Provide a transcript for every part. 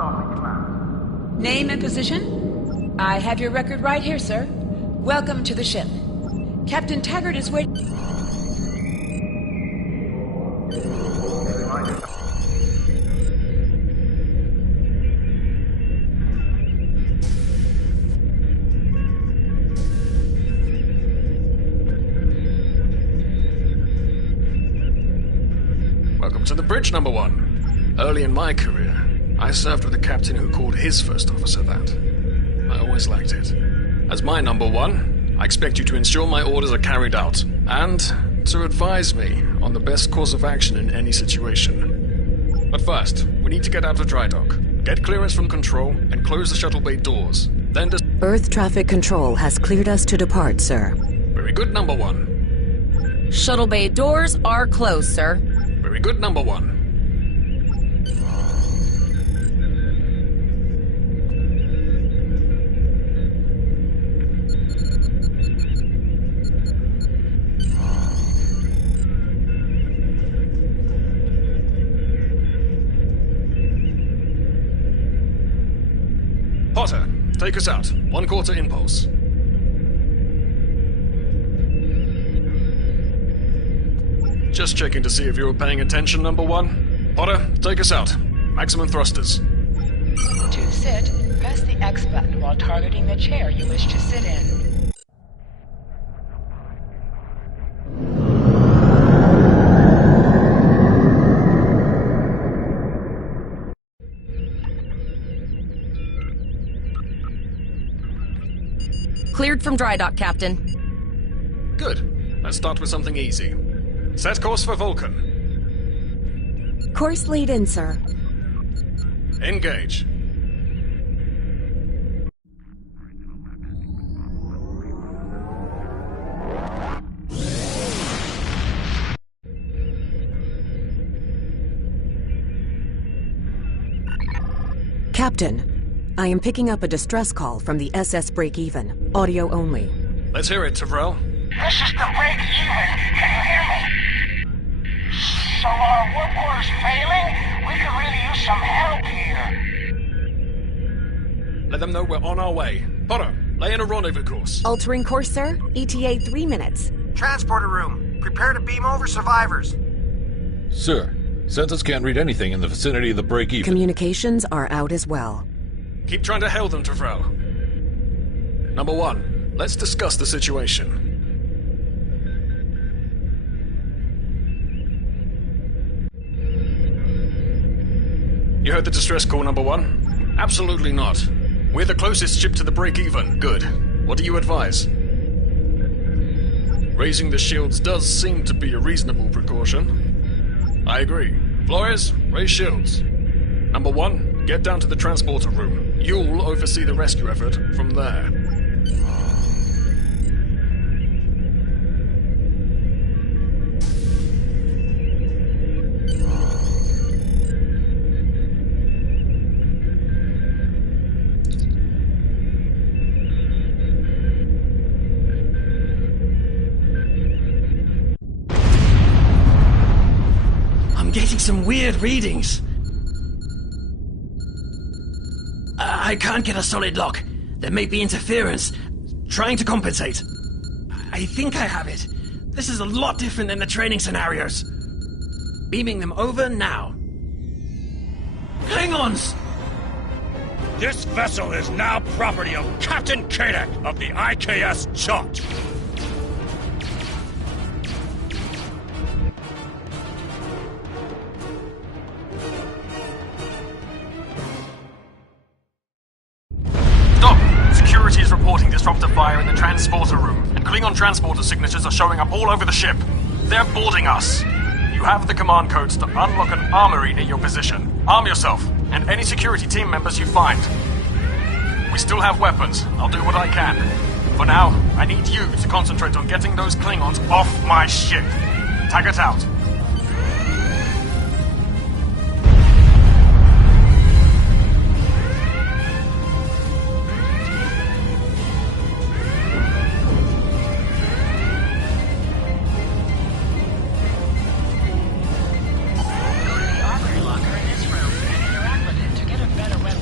Name and position? I have your record right here, sir. Welcome to the ship. Captain Taggart is waiting. Welcome to the bridge, number one. Early in my career, I served with a captain who called his first officer that. I always liked it. As my number one, I expect you to ensure my orders are carried out, and to advise me on the best course of action in any situation. But first, we need to get out of dry dock, get clearance from control, and close the shuttle bay doors. Then Earth traffic control has cleared us to depart, sir. Very good, number one. Shuttle bay doors are closed, sir. Very good, number one. Potter, take us out. 1/4 impulse. Just checking to see if you were paying attention, number one. Potter, take us out. Maximum thrusters. To sit, press the X button while targeting the chair you wish to sit in. Cleared from dry dock, Captain. Good. Let's start with something easy. Set course for Vulcan. Course laid in, sir. Engage. Captain, I am picking up a distress call from the SS Break-Even. Audio only. Let's hear it, Tyrell. This is the Break-Even. Can you hear me? So our work order's failing? We could really use some help here. Let them know we're on our way. Potter, lay in a rendezvous course. Altering course, sir. ETA 3 minutes. Transporter room. Prepare to beam over survivors. Sir, Census can't read anything in the vicinity of the break-even. Communications are out as well. Keep trying to hail them, Tyrell. Number one, let's discuss the situation. You heard the distress call, number one? Absolutely not. We're the closest ship to the break-even. Good. What do you advise? Raising the shields does seem to be a reasonable precaution. I agree. Flores, raise shields. Number one, get down to the transporter room. You'll oversee the rescue effort from there. I'm getting some weird readings. I can't get a solid lock. There may be interference. Trying to compensate. I think I have it. This is a lot different than the training scenarios. Beaming them over now. Klingons! This vessel is now property of Captain Kadek of the IKS Chot. Security is reporting disruptor fire in the transporter room, and Klingon transporter signatures are showing up all over the ship. They're boarding us. You have the command codes to unlock an armory near your position. Arm yourself, and any security team members you find. We still have weapons. I'll do what I can. For now, I need you to concentrate on getting those Klingons off my ship. Taggart out. Go to the armory locker in this room and interact with it to get a better weapon.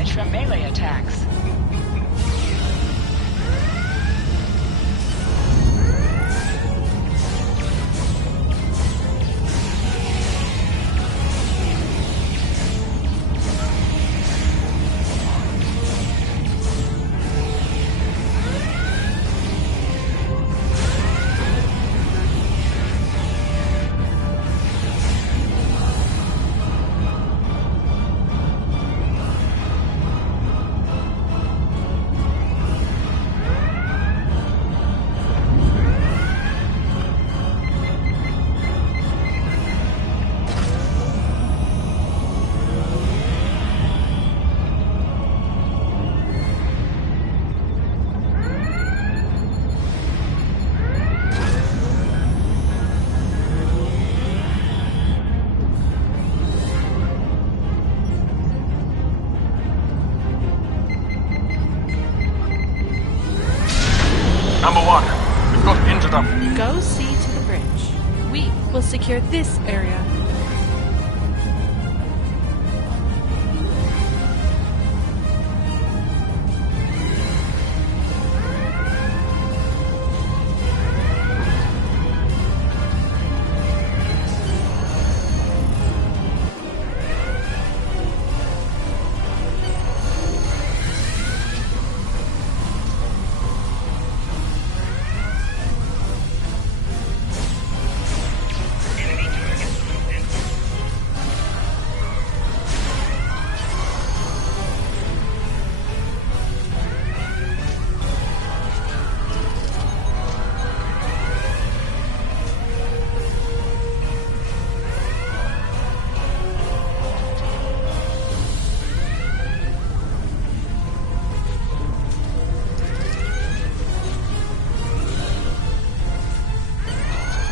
damage from melee attacks. Number one, we've got injured up. Go see to the bridge. We will secure this area.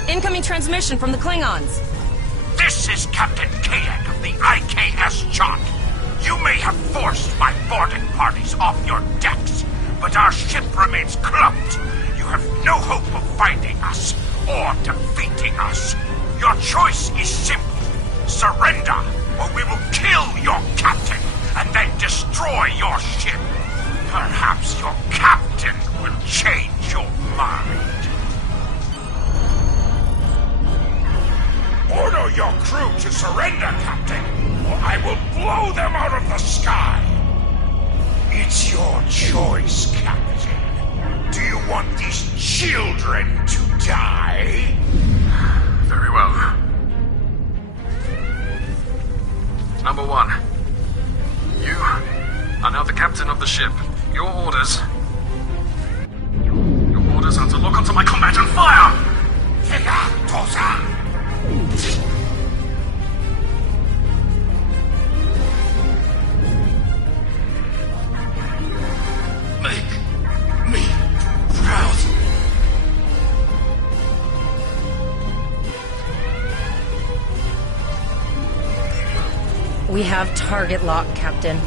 Incoming transmission from the Klingons. This is Captain Kadek of the IKS Chot. You may have forced my boarding parties off your decks, but our ship remains clumped. You have no hope of finding us or defeating us. Your choice is simple. Surrender, or we will kill your captain and then destroy your ship. Perhaps your captain will change your mind. Order your crew to surrender, Captain, or I will blow them out of the sky. It's your choice, Captain. Do you want these children to die? Very well. Number one, you are now the captain of the ship. Your orders are to lock onto my combat and fire! Teka, Tosa! Make me proud. We have target lock, Captain.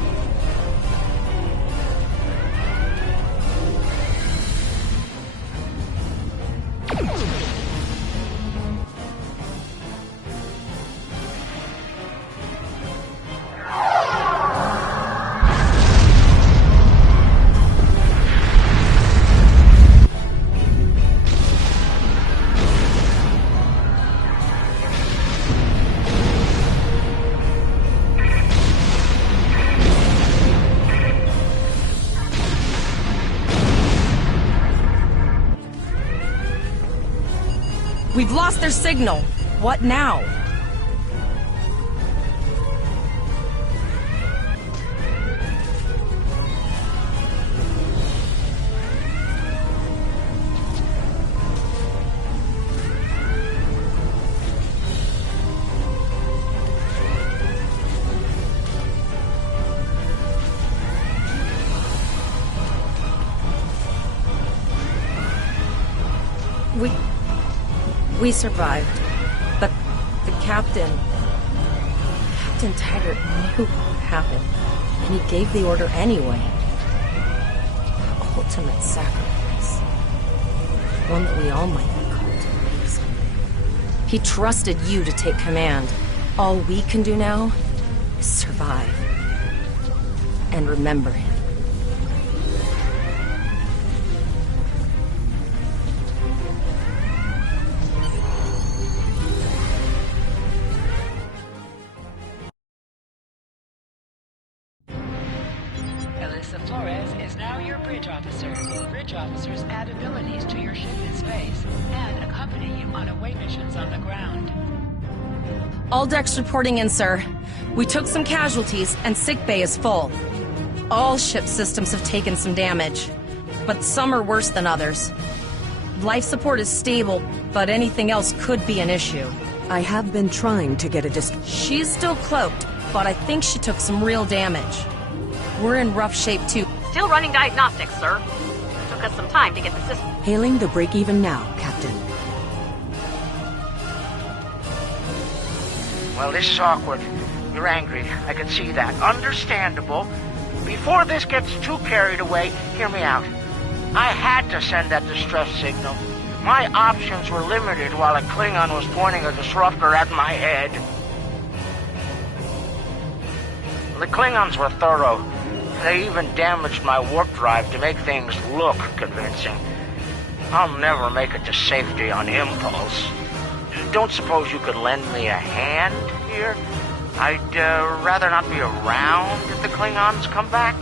We've lost their signal. What now? We survived, but the Captain Taggart knew what would happen, and he gave the order anyway. The ultimate sacrifice. One that we all might be called to raise. He trusted you to take command. All we can do now is survive. and remember him. Flores is now your bridge officer. Bridge officers add abilities to your ship in space and accompany you on away missions on the ground. All decks reporting in, sir. We took some casualties, and sickbay is full. All ship systems have taken some damage, but some are worse than others. Life support is stable, but anything else could be an issue. I have been trying to get a She's still cloaked, but I think she took some real damage. We're in rough shape, too. Still running diagnostics, sir. Took us some time to get the system. Hailing the break-even now, Captain. Well, this is awkward. You're angry. I can see that. Understandable. Before this gets too carried away, hear me out. I had to send that distress signal. My options were limited while a Klingon was pointing a disruptor at my head. The Klingons were thorough. They even damaged my warp drive to make things look convincing. I'll never make it to safety on impulse. Don't suppose you could lend me a hand here? I'd rather not be around if the Klingons come back.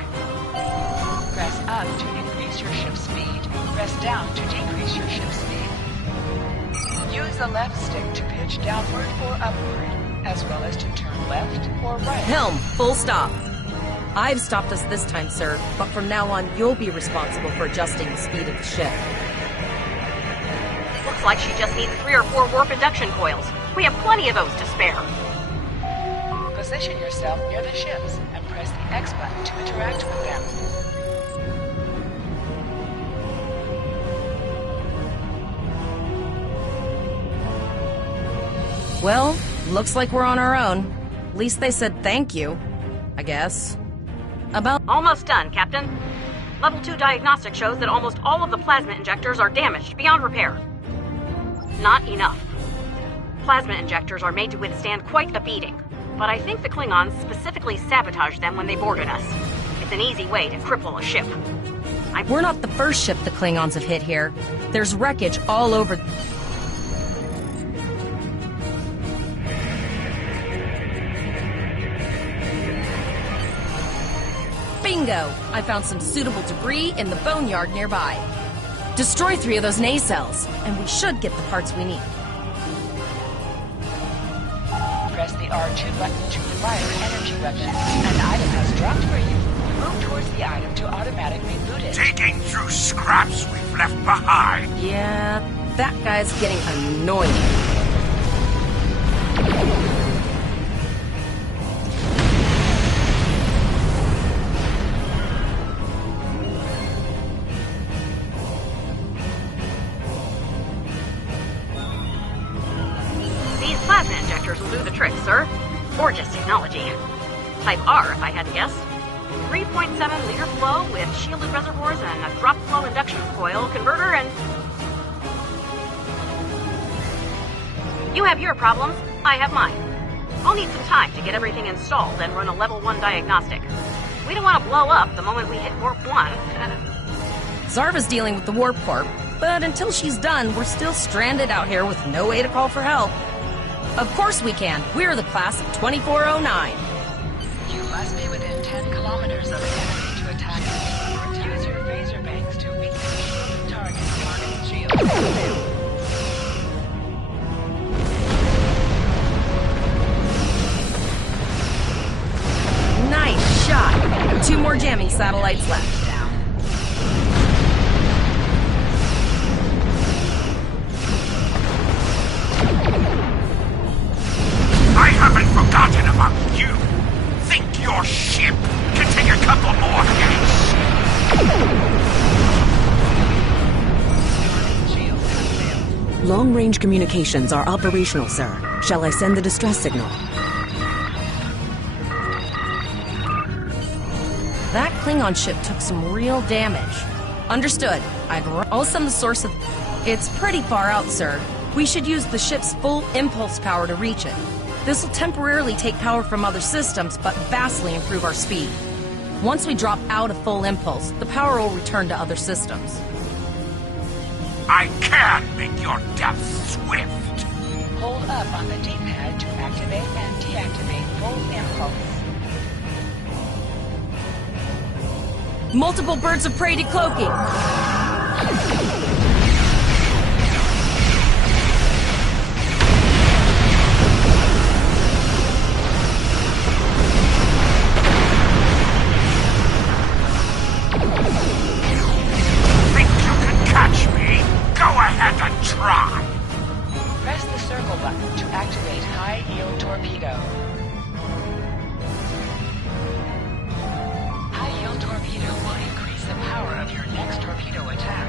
Press up to increase your ship's speed. Press down to decrease your ship's speed. Use the left stick to pitch downward or upward, as well as to turn left or right. Helm, full stop. I've stopped us this time, sir, but from now on, you'll be responsible for adjusting the speed of the ship. Looks like she just needs 3 or 4 warp induction coils. We have plenty of those to spare. Position yourself near the ships and press the X button to interact with them. Well, looks like we're on our own. At least they said thank you, I guess. Almost done, Captain. Level 2 diagnostic shows that almost all of the plasma injectors are damaged beyond repair. Not enough. Plasma injectors are made to withstand quite a beating, but I think the Klingons specifically sabotaged them when they boarded us. It's an easy way to cripple a ship. We're not the first ship the Klingons have hit here. There's wreckage all over. Bingo! I found some suitable debris in the boneyard nearby. Destroy 3 of those nacelles, and we should get the parts we need. Press the R2 button to fire energy weapon. An item has dropped for you. Move towards the item to automatically loot it. Digging through scraps we've left behind. Yeah, that guy's getting annoying. Plasma injectors will do the trick, sir. Gorgeous technology. Type R, if I had to guess. 3.7 liter flow with shielded reservoirs and a drop flow induction coil converter and... You have your problems, I have mine. I'll need some time to get everything installed and run a level 1 diagnostic. We don't want to blow up the moment we hit warp 1. Zarva's dealing with the warp core, but until she's done, we're still stranded out here with no way to call for help. Of course we can. We're the class of 2409. You must be within 10 kilometers of the enemy to attack them. Use your phaser banks to weaken the target's shield. Nice shot. 2 more jamming satellites left. I haven't forgotten about you. Think your ship can take a couple more hits? Long-range communications are operational, sir. Shall I send the distress signal? That Klingon ship took some real damage. Understood. I'll send the source of... It's pretty far out, sir. We should use the ship's full impulse power to reach it. This will temporarily take power from other systems, but vastly improve our speed. Once we drop out of full impulse, the power will return to other systems. I can make your death swift. Hold up on the D-pad to activate and deactivate full impulse. Multiple birds of prey decloaking. Think you can catch me? Go ahead and try. Press the circle button to activate high-yield torpedo. High-yield torpedo will increase the power of your next torpedo attack.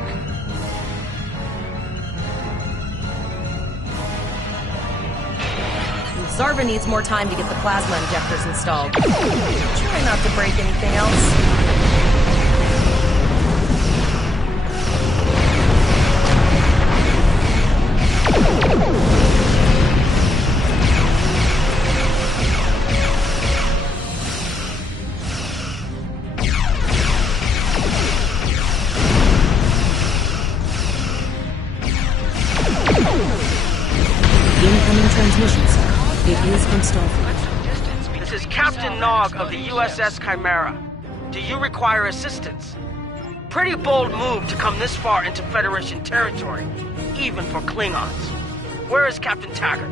Zarva needs more time to get the plasma injectors installed. Try not to break anything else. Incoming transmission, sir. It is from Starfleet. This is Captain Nog of the USS Chimera. Do you require assistance? Pretty bold move to come this far into Federation territory, even for Klingons. Where is Captain Taggart?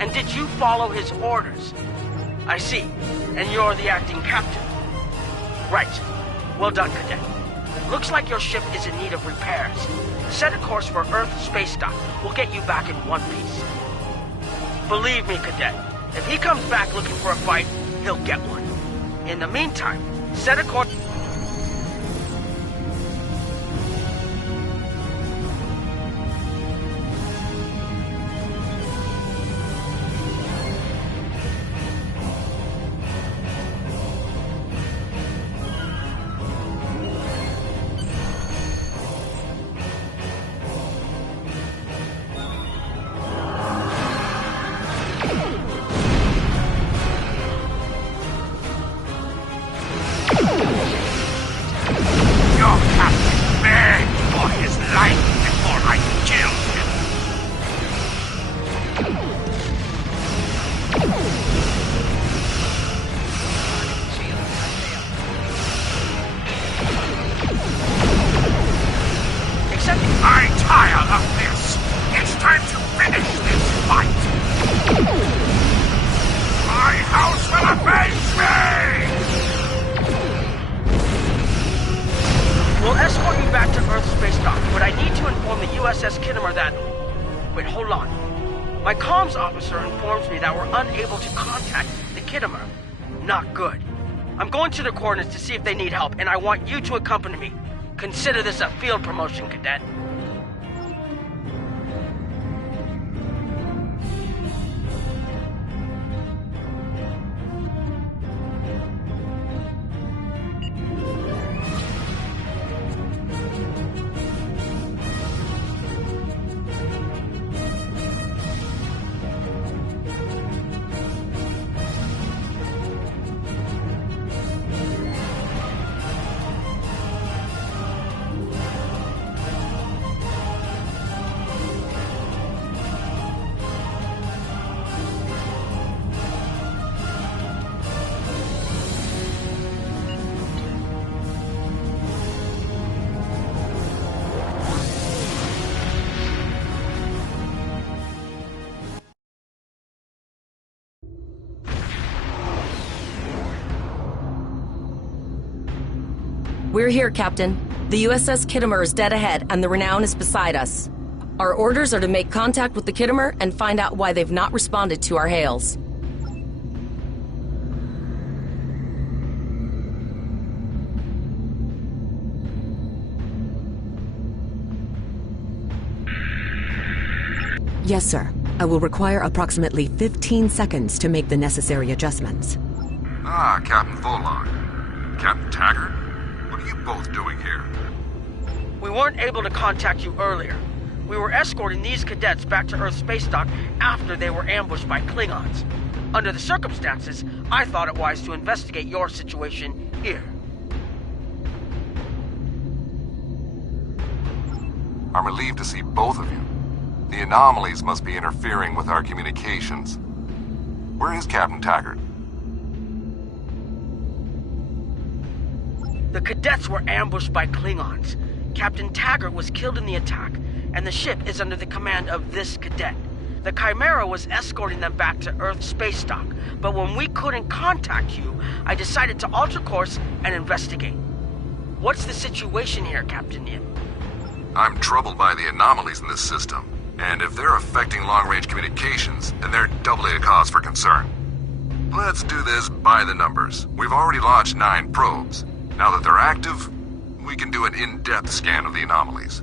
And did you follow his orders? I see. And you're the acting captain. Right. Well done, Cadet. Looks like your ship is in need of repairs. Set a course for Earth space dock. We'll get you back in one piece. Believe me, Cadet, if he comes back looking for a fight, he'll get one. In the meantime, set a course... to the coordinates to see if they need help, and I want you to accompany me. Consider this a field promotion, Cadet. We're here, Captain. The USS Kittimer is dead ahead, and the Renown is beside us. Our orders are to make contact with the Kittimer and find out why they've not responded to our hails. Yes, sir. I will require approximately 15 seconds to make the necessary adjustments. Ah, Captain Volon. Captain Taggart? What are you both doing here? We weren't able to contact you earlier. We were escorting these cadets back to Earth space dock after they were ambushed by Klingons. Under the circumstances, I thought it wise to investigate your situation here. I'm relieved to see both of you. The anomalies must be interfering with our communications. Where is Captain Taggart? The cadets were ambushed by Klingons. Captain Taggart was killed in the attack, and the ship is under the command of this cadet. The Chimera was escorting them back to Earth space dock, but when we couldn't contact you, I decided to alter course and investigate. What's the situation here, Captain Yin? I'm troubled by the anomalies in this system, and if they're affecting long-range communications, then they're doubly a cause for concern. Let's do this by the numbers. We've already launched 9 probes. Now that they're active, we can do an in-depth scan of the anomalies.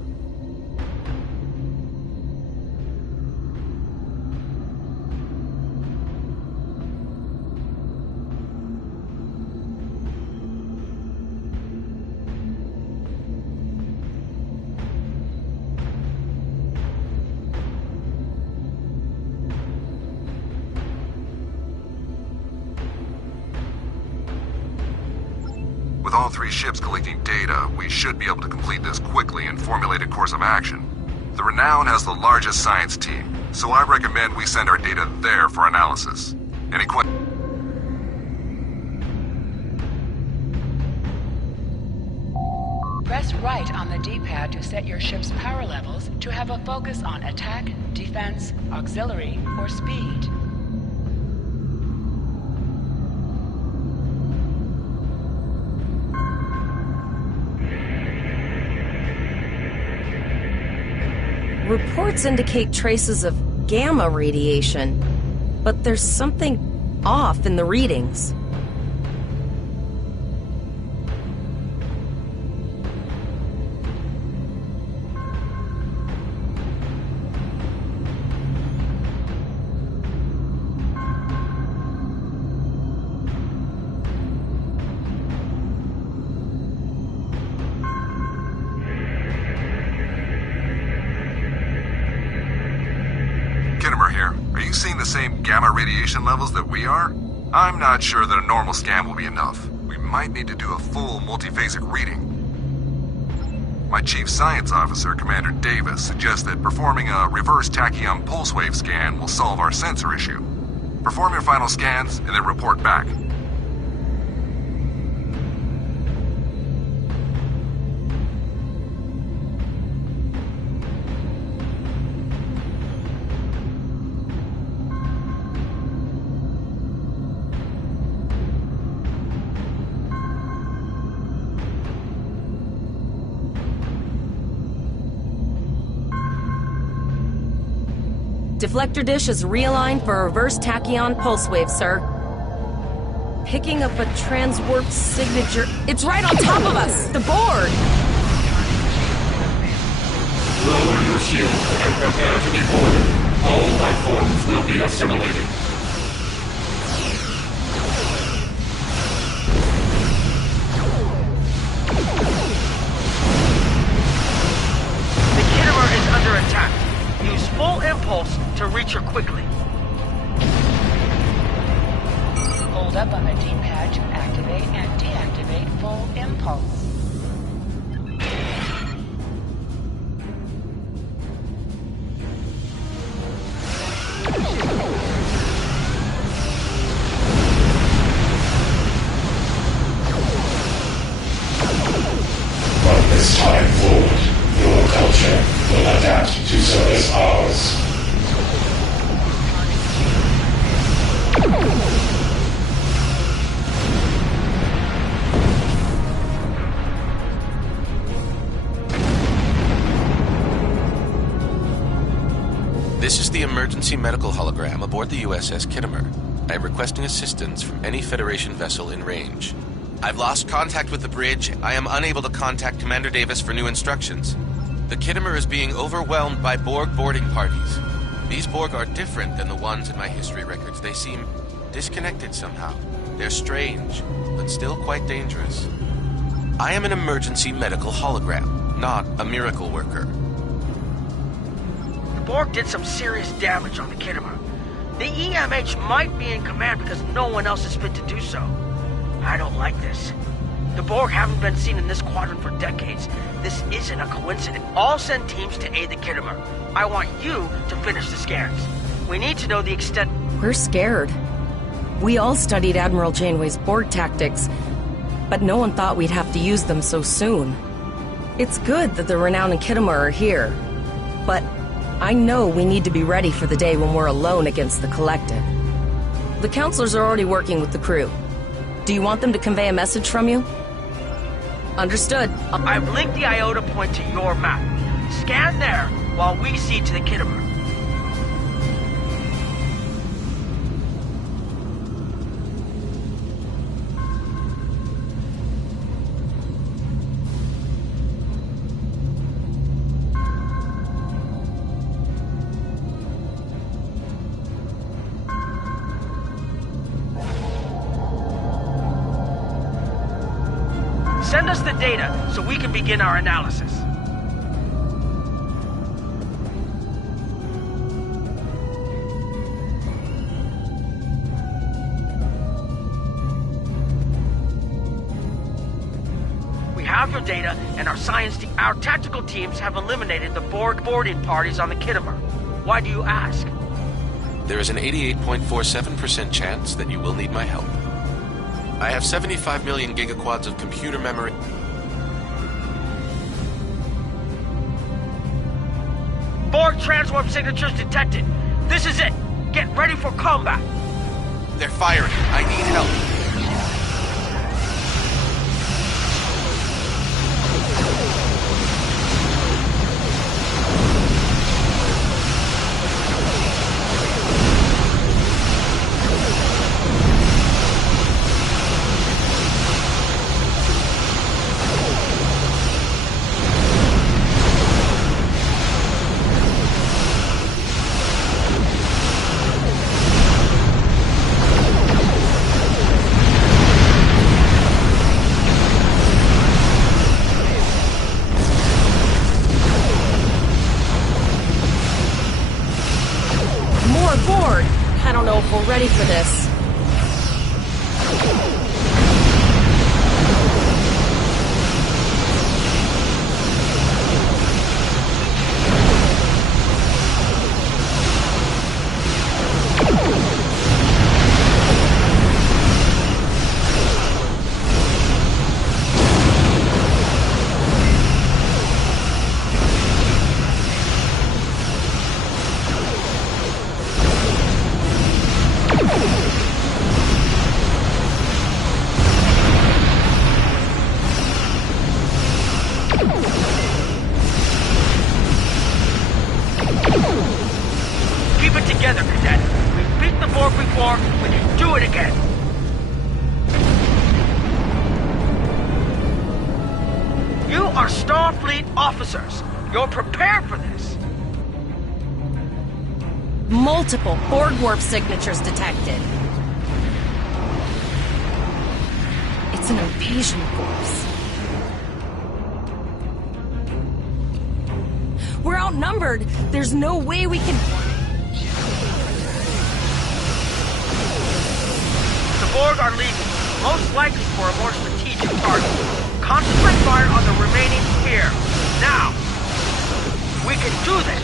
With all 3 ships collecting data, we should be able to complete this quickly and formulate a course of action. The Renown has the largest science team, so I recommend we send our data there for analysis. Any questions? Press right on the D-pad to set your ship's power levels to have a focus on attack, defense, auxiliary, or speed. Reports indicate traces of gamma radiation, but there's something off in the readings. Gamma radiation levels that we are? I'm not sure that a normal scan will be enough. We might need to do a full multiphasic reading. My chief science officer, Commander Davis, suggests that performing a reverse tachyon pulse wave scan will solve our sensor issue. Perform your final scans and then report back. Deflector dish is realigned for a reverse tachyon pulse wave, sir. Picking up a transwarp signature. It's right on top of us! The board! Lower your shield and prepare to be boarded. All life forms will be assimilated. The Kittimer is under attack. Use full impulse to reach her quickly. Hold up on the D-pad to activate and deactivate full impulse. From this time forward, your culture will adapt to service ours. This is the emergency medical hologram aboard the USS Kittimer. I am requesting assistance from any Federation vessel in range. I've lost contact with the bridge. I am unable to contact Commander Davis for new instructions. The Kittimer is being overwhelmed by Borg boarding parties. These Borg are different than the ones in my history records. They seem disconnected somehow. They're strange, but still quite dangerous. I am an emergency medical hologram, not a miracle worker. The Borg did some serious damage on the Kittimer. The EMH might be in command because no one else is fit to do so. I don't like this. The Borg haven't been seen in this quadrant for decades. This isn't a coincidence. I'll send teams to aid the Kittimer. I want you to finish the scans. We need to know the extent... We're scared. We all studied Admiral Janeway's Borg tactics, but no one thought we'd have to use them so soon. It's good that the Renown and Kittimer are here, but I know we need to be ready for the day when we're alone against the Collective. The counselors are already working with the crew. Do you want them to convey a message from you? Understood. I've linked the Iota point to your map. Scan there while we see to the Kittimer. Send us the data so we can begin our analysis. We have your data, and our tactical teams have eliminated the Borg boarding parties on the Kittimer. Why do you ask? There is an 88.47% chance that you will need my help. I have 75 million gigaquads of computer memory. Borg transwarp signatures detected. This is it. Get ready for combat. They're firing. I need help. Ready for this. are Starfleet officers. You're prepared for this. Multiple Borg warp signatures detected. It's an invasion force. We're outnumbered. There's no way we can... The Borg are leaving, most likely for a more strategic target. Concentrate fire on the remaining sphere. Now! We can do this!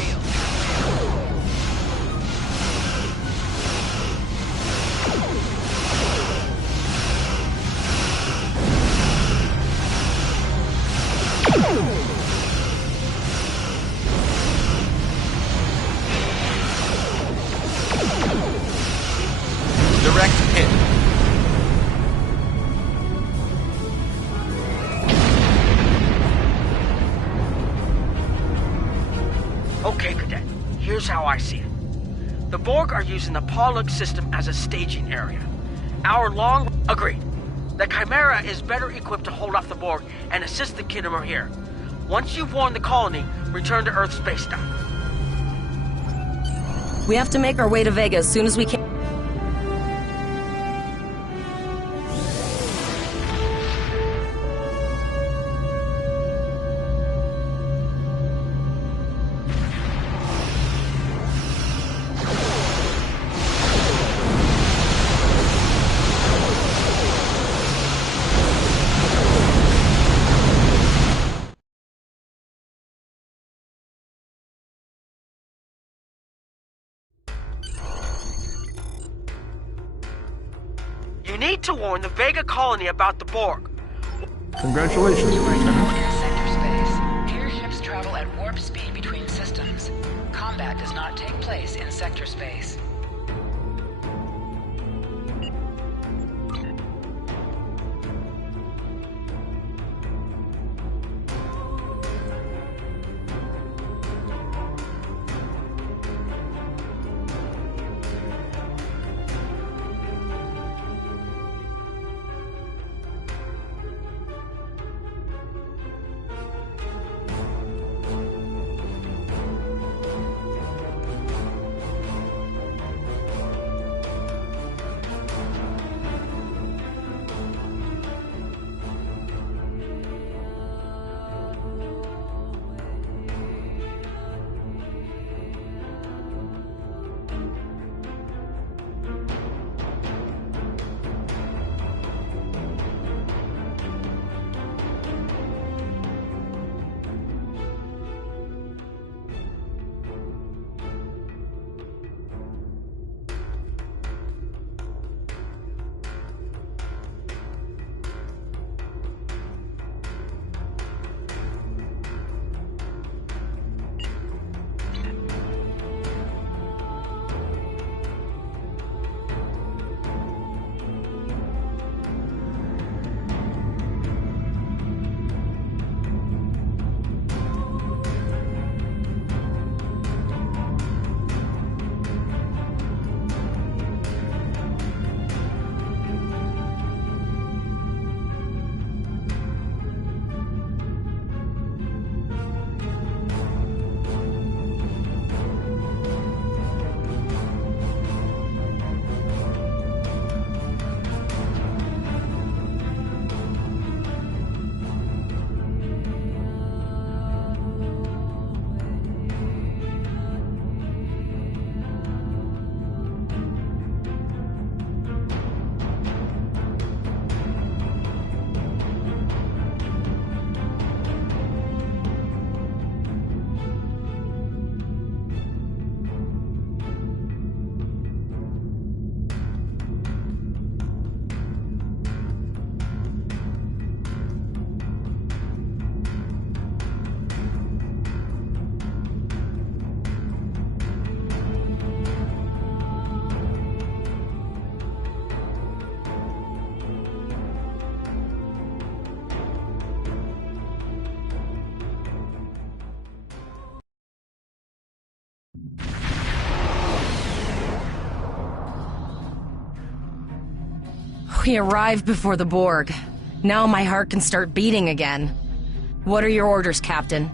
Direct hit. Okay, Cadet. Here's how I see it. The Borg are using the Pollux system as a staging area. Our long... Agreed. The Chimera is better equipped to hold off the Borg and assist the Kittimer here. Once you've warned the colony, return to Earth spacedock. We have to make our way to Vega as soon as we can. You need to warn the Vega colony about the Borg. Congratulations, You are Lieutenant. now in sector space. Here ships travel at warp speed between systems. Combat does not take place in sector space. We arrived before the Borg. Now my heart can start beating again. What are your orders, Captain?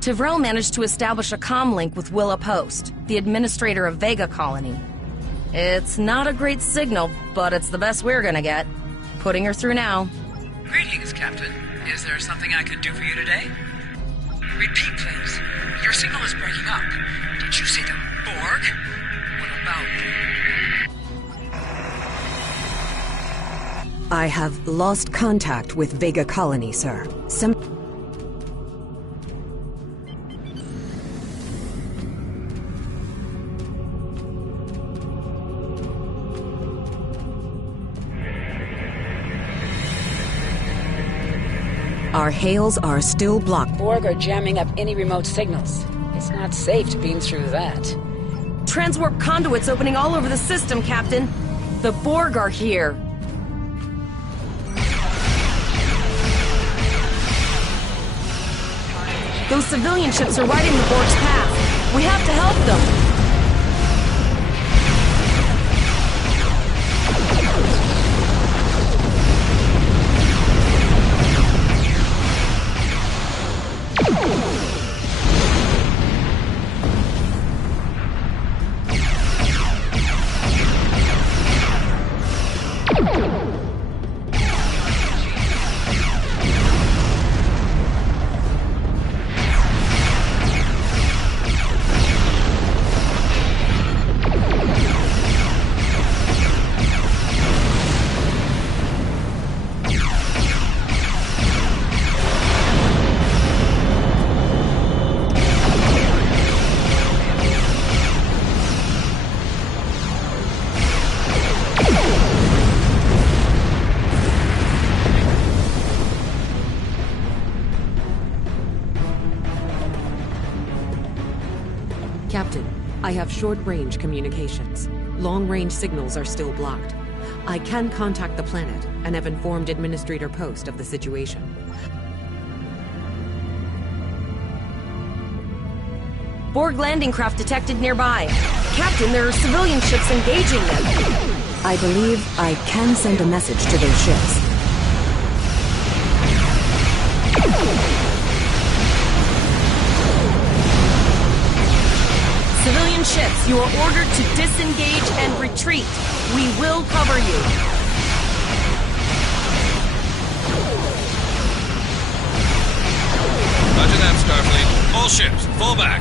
Tivrell managed to establish a comm link with Willa Post, the administrator of Vega Colony. It's not a great signal, but it's the best we're gonna get. Putting her through now. Greetings, Captain. Is there something I could do for you today? Repeat, please. Your signal is breaking up. Did you say the Borg? What about I have lost contact with Vega Colony, sir. Our hails are still blocked. Borg are jamming up any remote signals. It's not safe to beam through that. Transwarp conduits opening all over the system, Captain. The Borg are here. Those civilian ships are riding the Borg's path. We have to help them. have short-range communications. Long-range signals are still blocked. I can contact the planet and have informed Administrator Post of the situation. Borg landing craft detected nearby. Captain, there are civilian ships engaging them. I believe I can send a message to those ships. Civilian ships, you are ordered to disengage and retreat. We will cover you. Roger that, Starfleet. All ships, fall back.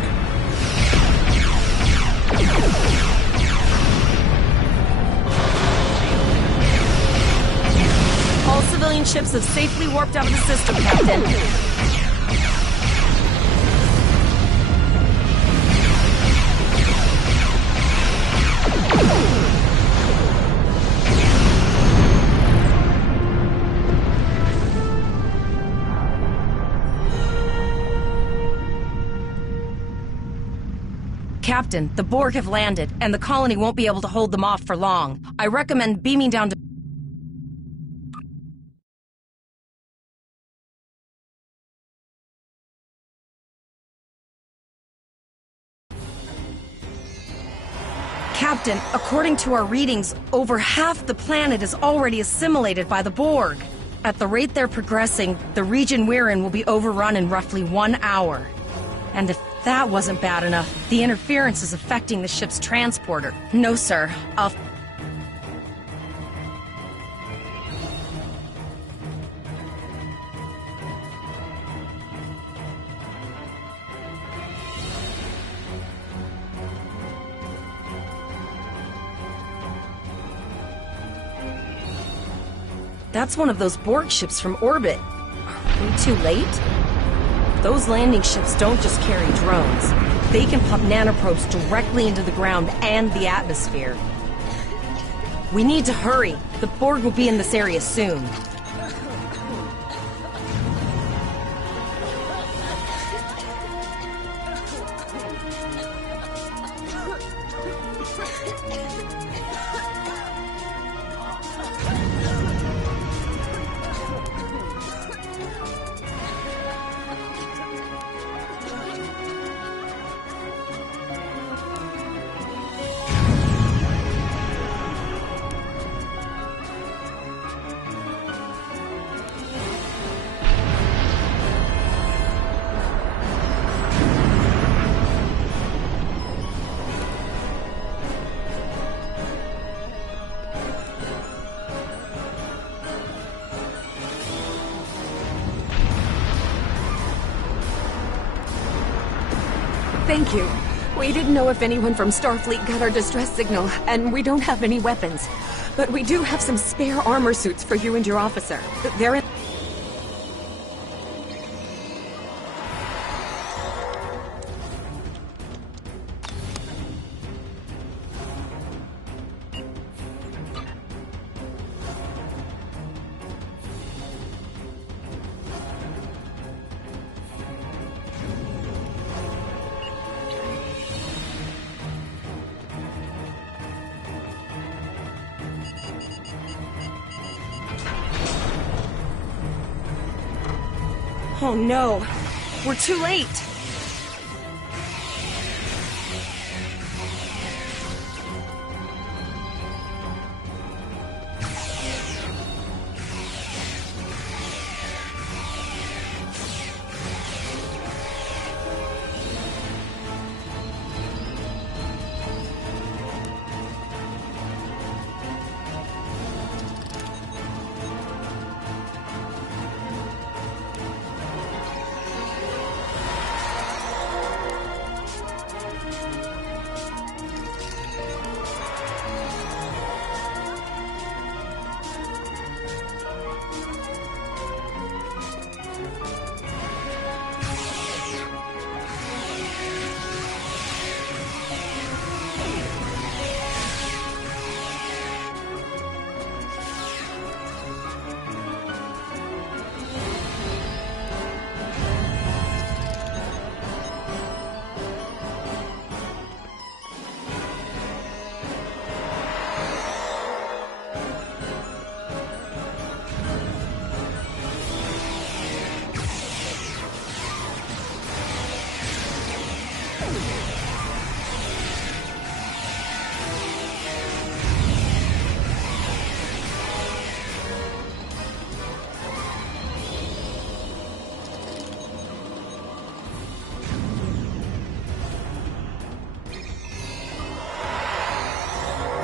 All civilian ships have safely warped out of the system, Captain. Captain, the Borg have landed, and the colony won't be able to hold them off for long. I recommend beaming down to... Captain, according to our readings, over half the planet is already assimilated by the Borg. At the rate they're progressing, the region we're in will be overrun in roughly 1 hour. And if that wasn't bad enough, the interference is affecting the ship's transporter. No, sir. That's one of those Borg ships from orbit. Are we too late? Those landing ships don't just carry drones. They can pump nanoprobes directly into the ground and the atmosphere. We need to hurry. The Borg will be in this area soon. Thank you. We didn't know if anyone from Starfleet got our distress signal, and we don't have any weapons. But we do have some spare armor suits for you and your officer. They're in... Oh no, we're too late.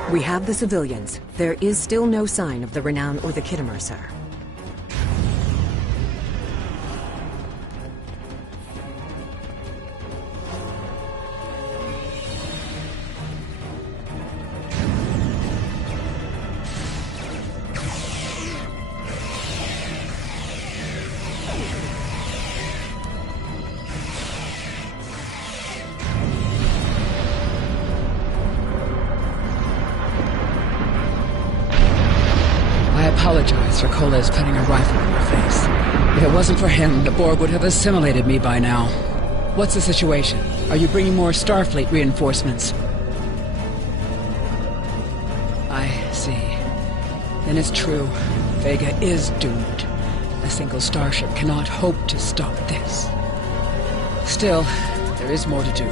We have the civilians. There is still no sign of the Renown or the Kittimer, sir. I apologize for Coles putting a rifle in your face. If it wasn't for him, the Borg would have assimilated me by now. What's the situation? Are you bringing more Starfleet reinforcements? I see. Then it's true. Vega is doomed. A single starship cannot hope to stop this. Still, there is more to do.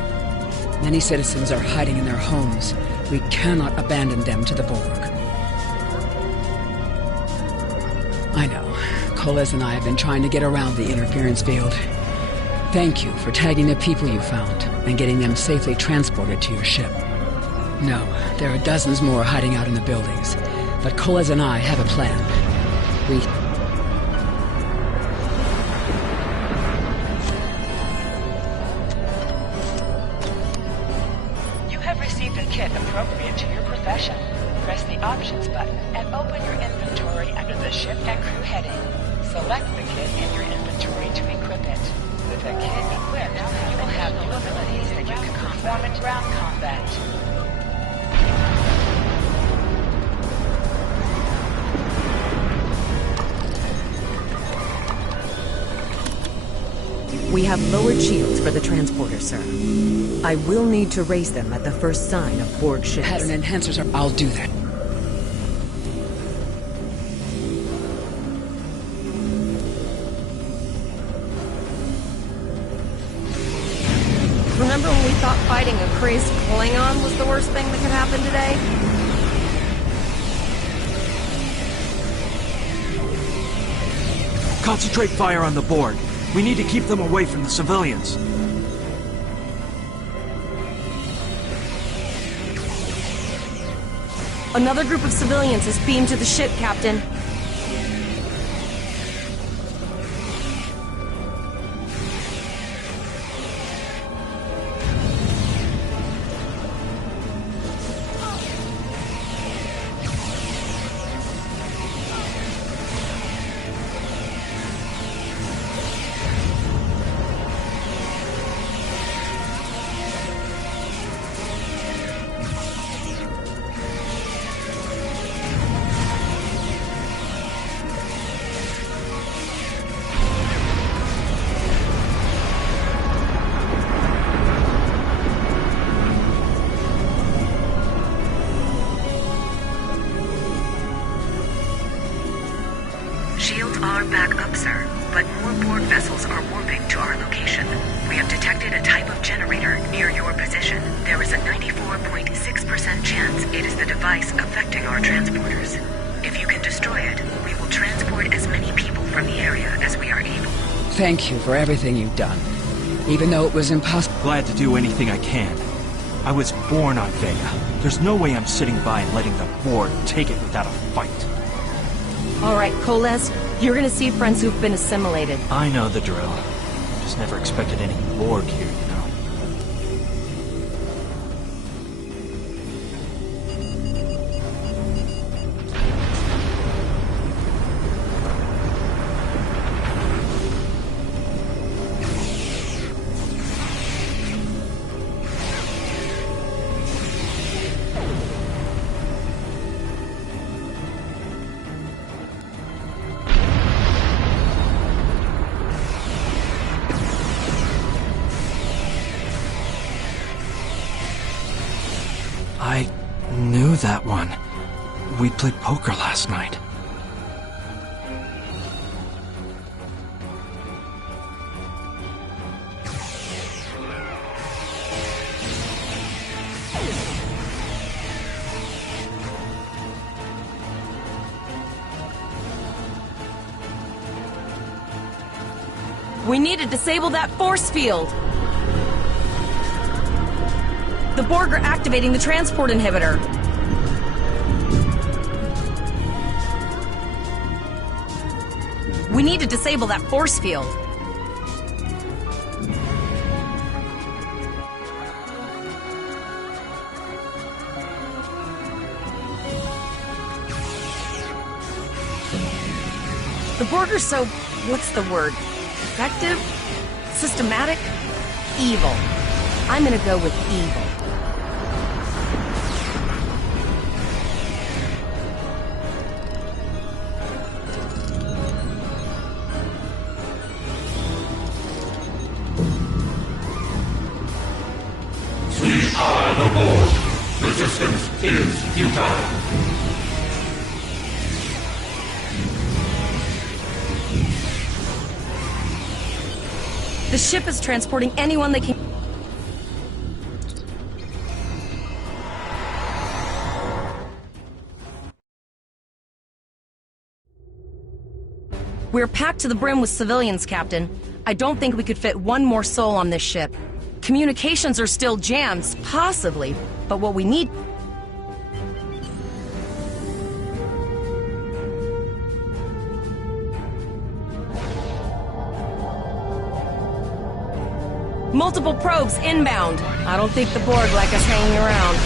Many citizens are hiding in their homes. We cannot abandon them to the Borg. I know. Coles and I have been trying to get around the interference field. Thank you for tagging the people you found and getting them safely transported to your ship. No, there are dozens more hiding out in the buildings, but Coles and I have a plan. You have received a kit appropriate to your profession. Press the Options button and open your inventory under the Ship and Crew heading. Select the kit in your inventory to equip it. With the kit equipped, you will have new abilities that you can perform in ground combat. We have lowered shields for the transporter, sir. I will need to raise them at the first sign of Borg ships. Pattern enhancers are... I'll do that. Remember when we thought fighting a crazed Klingon was the worst thing that could happen today? Concentrate fire on the Borg. We need to keep them away from the civilians. Another group of civilians is beamed to the ship, Captain. Shields are back up, sir, but more Borg vessels are warping to our location. We have detected a type of generator near your position. There is a 94.6% chance it is the device affecting our transporters. If you can destroy it, we will transport as many people from the area as we are able. Thank you for everything you've done. Even though it was impossible... Glad to do anything I can. I was born on Vega. There's no way I'm sitting by and letting the Borg take it without a fight. All right, Coles, you're gonna see friends who've been assimilated. I know the drill. Just never expected any Borg here, you know. I knew that one. We played poker last night. We need to disable that force field! The Borg are activating the transport inhibitor. We need to disable that force field. The Borg are so... what's the word? Effective? Systematic? Evil. I'm gonna go with evil. Please eye the board. Resistance is futile. The ship is transporting anyone they can... We're packed to the brim with civilians, Captain. I don't think we could fit one more soul on this ship. Communications are still jammed, possibly, but what we need... Multiple probes inbound. I don't think the Borg like us hanging around.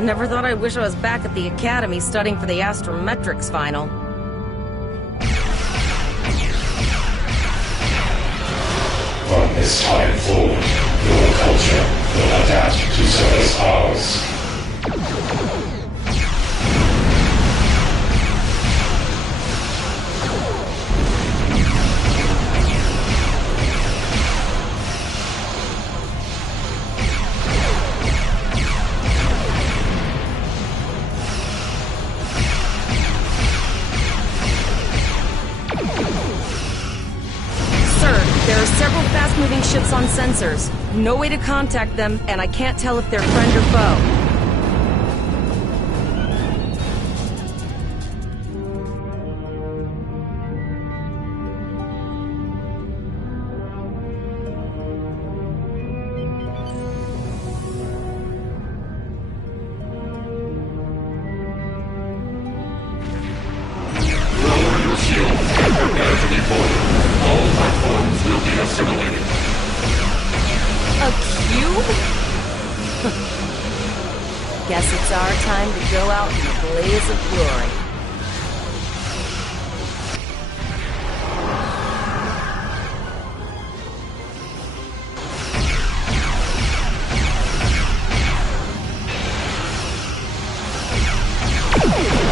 Never thought I'd wish I was back at the Academy studying for the astrometrics final. From this time forward, your culture will adapt to service ours. There are several fast-moving ships on sensors. No way to contact them, and I can't tell if they're friend or foe. Lower your shield and prepare to be boarded. All platforms will be assimilated. A cube? Guess it's our time to go out in a blaze of glory.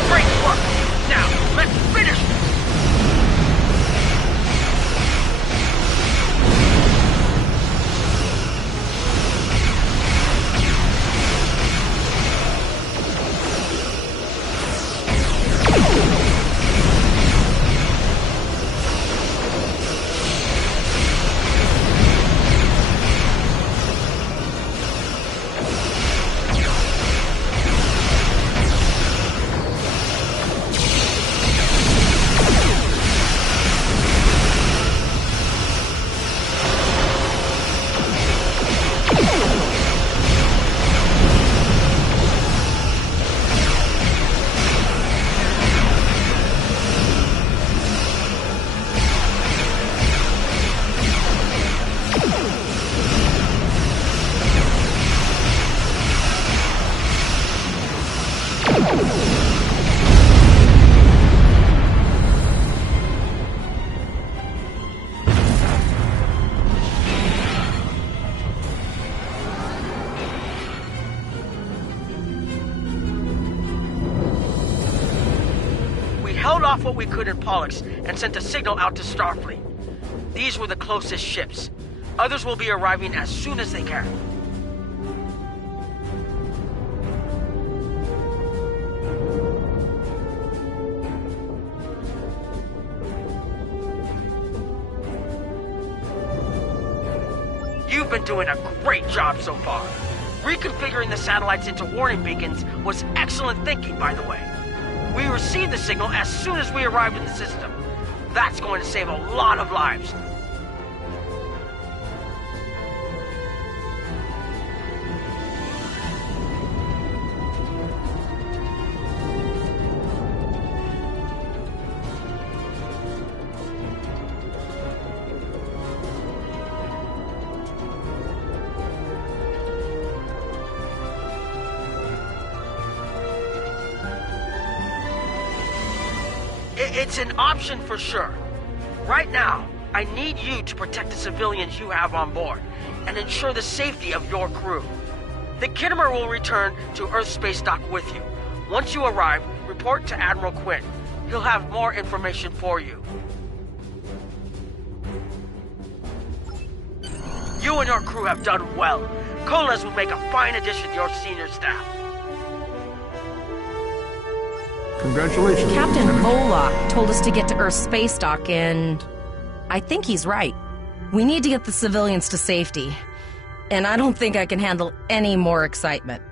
Great work! Now, let's finish this! We held off what we could in Pollux and sent a signal out to Starfleet. These were the closest ships. Others will be arriving as soon as they can. You've been doing a great job so far. Reconfiguring the satellites into warning beacons was excellent thinking, by the way. We received the signal as soon as we arrived in the system. That's going to save a lot of lives. It's an option for sure. Right now, I need you to protect the civilians you have on board and ensure the safety of your crew. The Kittimer will return to Earth Space Dock with you. Once you arrive, report to Admiral Quinn. He'll have more information for you. You and your crew have done well. Coles will make a fine addition to your senior staff. Congratulations. Captain Volok told us to get to Earth's space dock, and I think he's right. We need to get the civilians to safety, and I don't think I can handle any more excitement.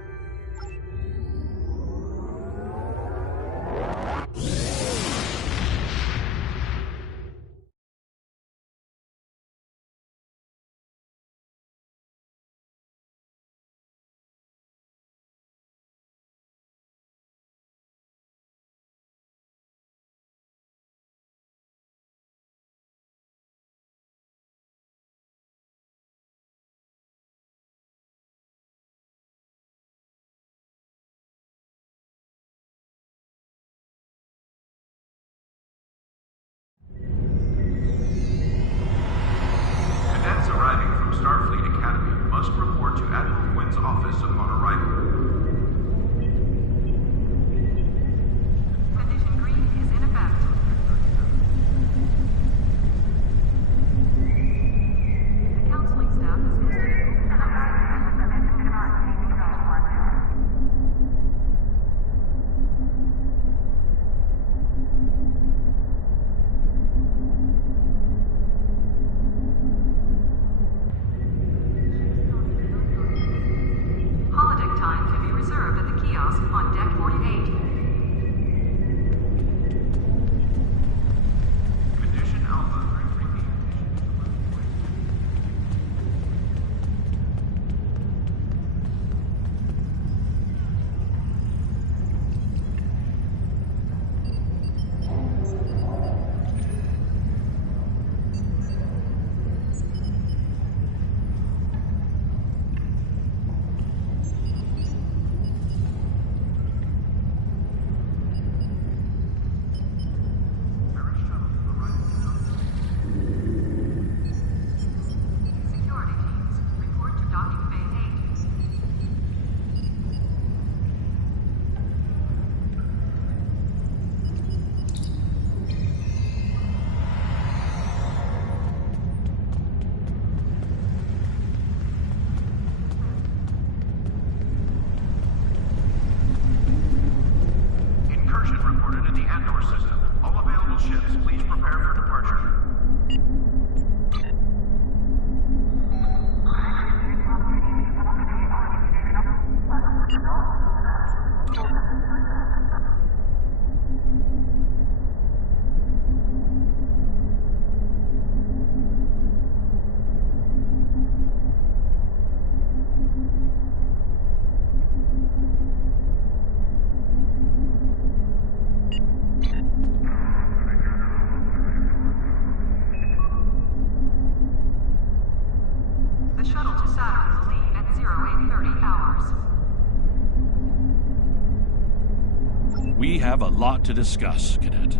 We have a lot to discuss, Cadet.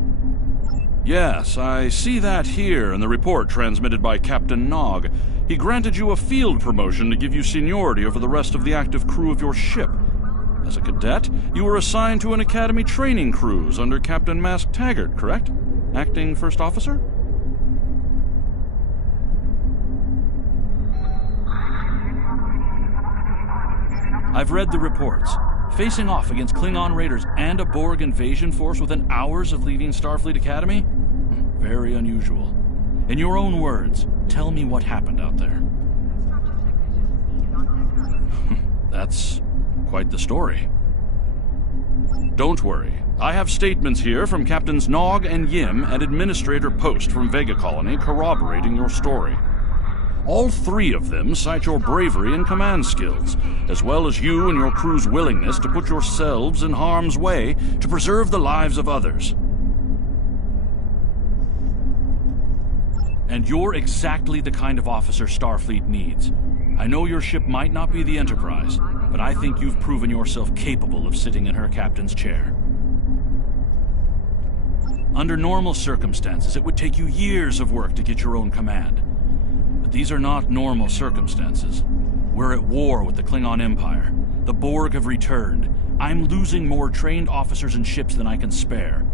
Yes, I see that here in the report transmitted by Captain Nog. He granted you a field promotion to give you seniority over the rest of the active crew of your ship. As a cadet, you were assigned to an Academy training cruise under Captain Mask Taggart, correct? Acting First Officer? I've read the reports. Facing off against Klingon raiders and a Borg invasion force within hours of leaving Starfleet Academy? Very unusual. In your own words, tell me what happened out there. That's quite the story. Don't worry. I have statements here from Captains Nog and Yim and Administrator Post from Vega Colony corroborating your story. All three of them cite your bravery and command skills, as well as you and your crew's willingness to put yourselves in harm's way to preserve the lives of others. And you're exactly the kind of officer Starfleet needs. I know your ship might not be the Enterprise, but I think you've proven yourself capable of sitting in her captain's chair. Under normal circumstances, it would take you years of work to get your own command. But these are not normal circumstances. We're at war with the Klingon Empire. The Borg have returned. I'm losing more trained officers and ships than I can spare.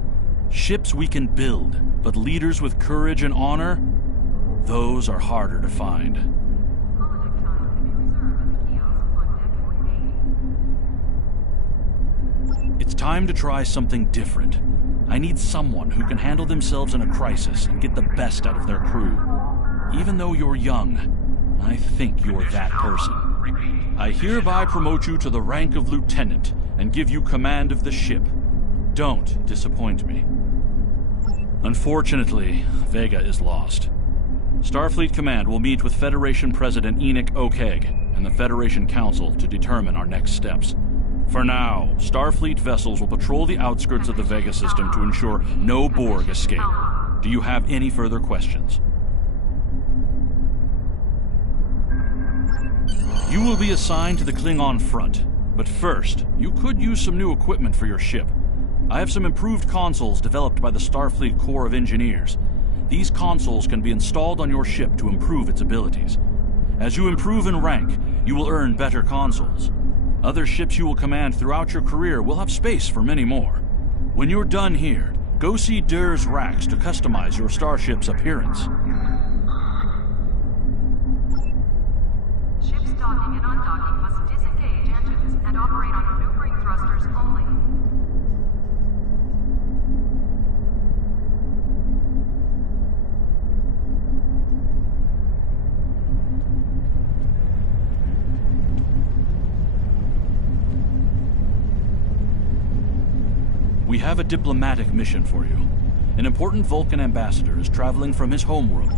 Ships we can build, but leaders with courage and honor, those are harder to find. It's time to try something different. I need someone who can handle themselves in a crisis and get the best out of their crew. Even though you're young, I think you're that person. I hereby promote you to the rank of lieutenant and give you command of the ship. Don't disappoint me. Unfortunately, Vega is lost. Starfleet Command will meet with Federation President Enoch Okeg and the Federation Council to determine our next steps. For now, Starfleet vessels will patrol the outskirts of the Vega system to ensure no Borg escape. Do you have any further questions? You will be assigned to the Klingon front, but first, you could use some new equipment for your ship. I have some improved consoles developed by the Starfleet Corps of Engineers. These consoles can be installed on your ship to improve its abilities. As you improve in rank, you will earn better consoles. Other ships you will command throughout your career will have space for many more. When you're done here, go see Dur's racks to customize your starship's appearance. Ships docking and undocking must disengage engines and operate on maneuvering thrusters only. We have a diplomatic mission for you. An important Vulcan ambassador is traveling from his homeworld.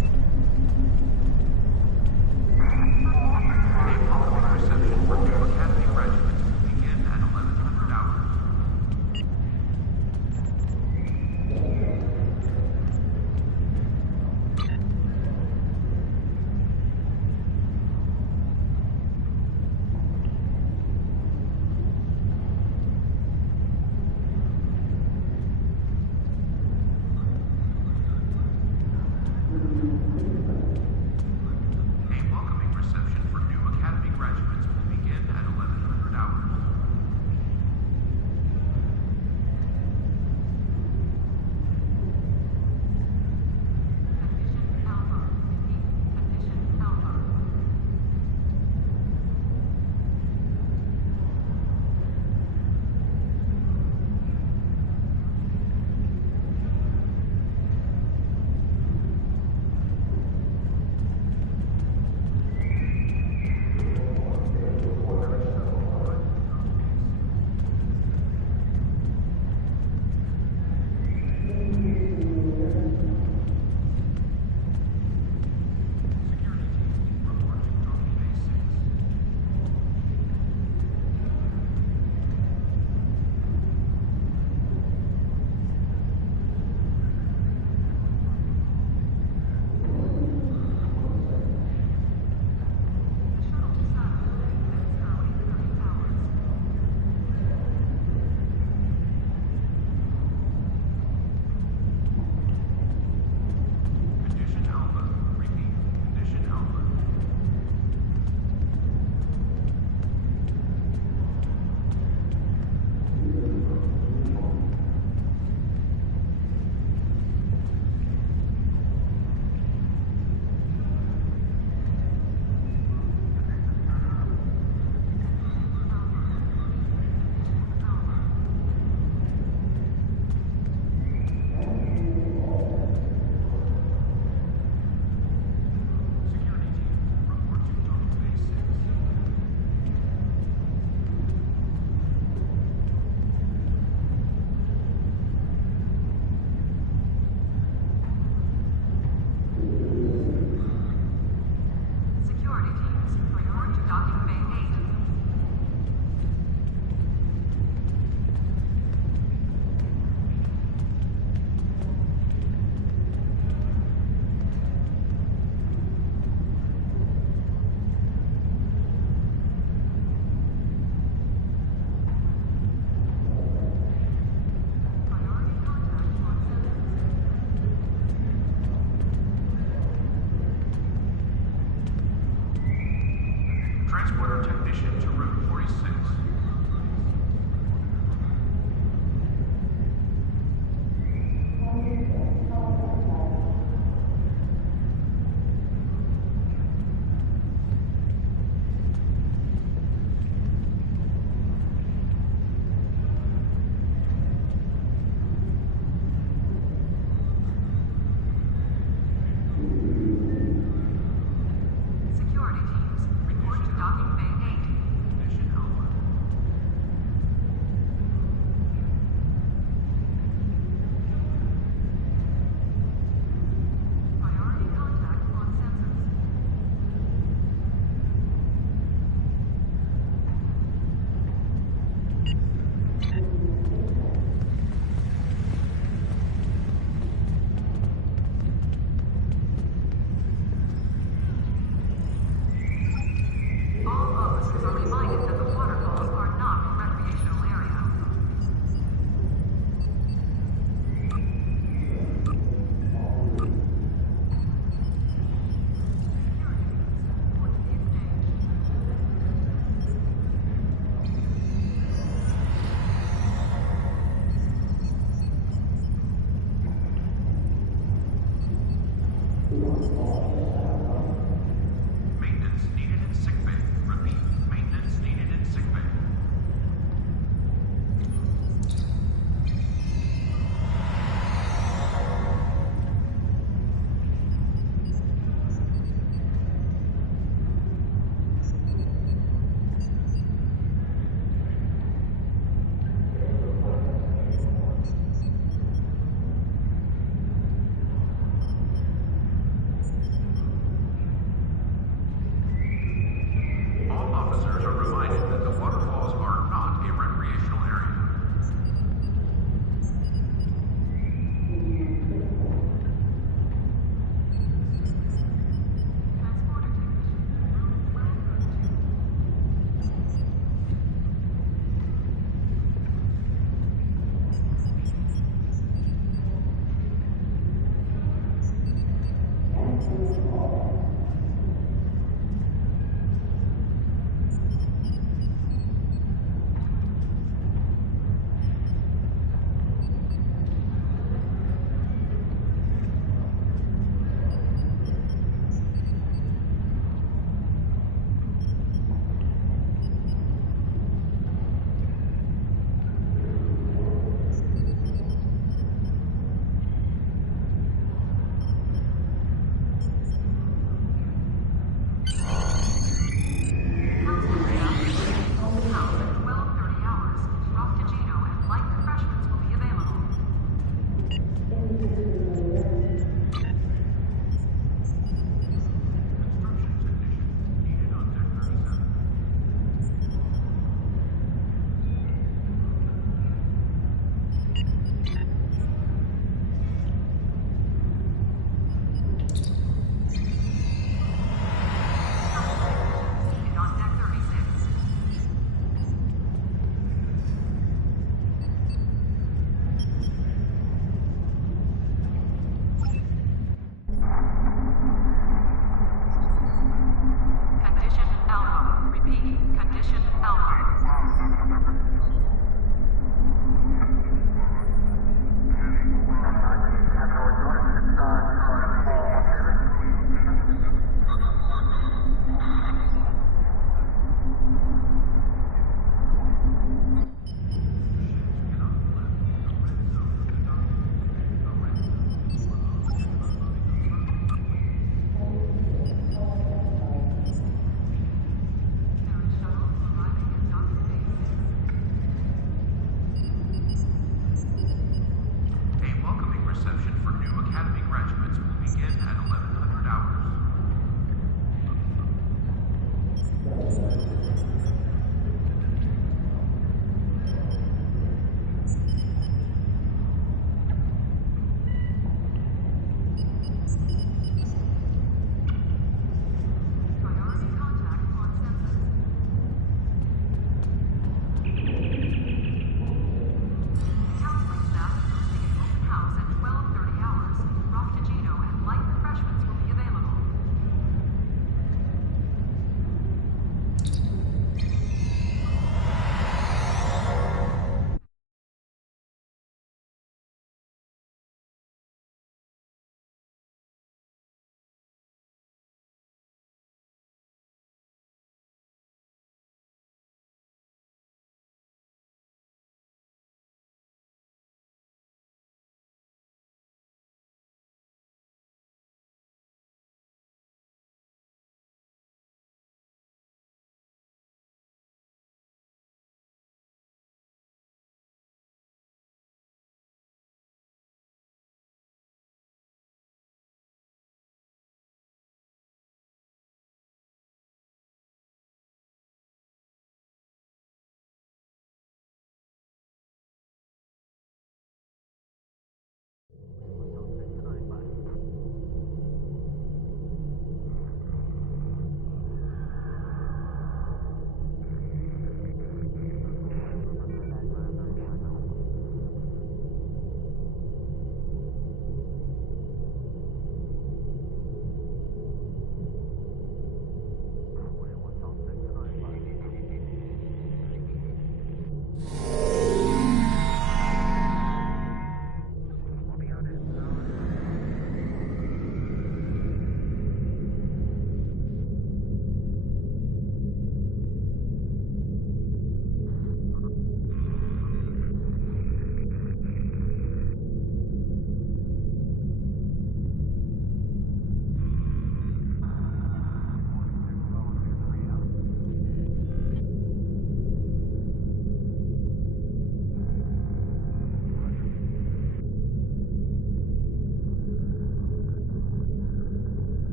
Maintenance needed in sickbay. Repeat, maintenance needed in sickbay.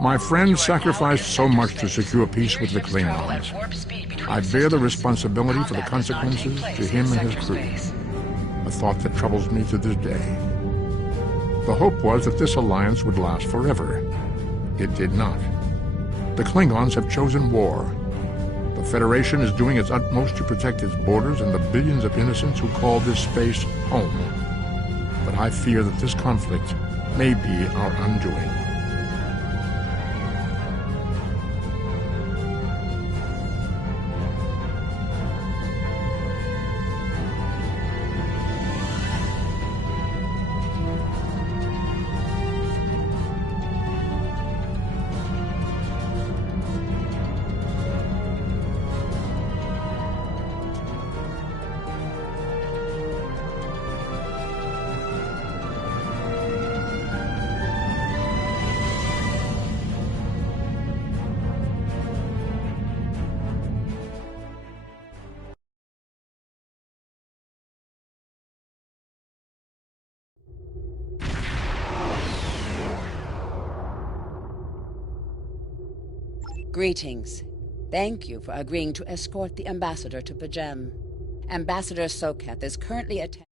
My friend sacrificed so much to secure peace with the Klingons. I bear the responsibility for the consequences to him and his crew. A thought that troubles me to this day. The hope was that this alliance would last forever. It did not. The Klingons have chosen war. The Federation is doing its utmost to protect its borders and the billions of innocents who call this space home. But I fear that this conflict may be our undoing. Greetings. Thank you for agreeing to escort the ambassador to Pajem. Ambassador Sokath is currently attending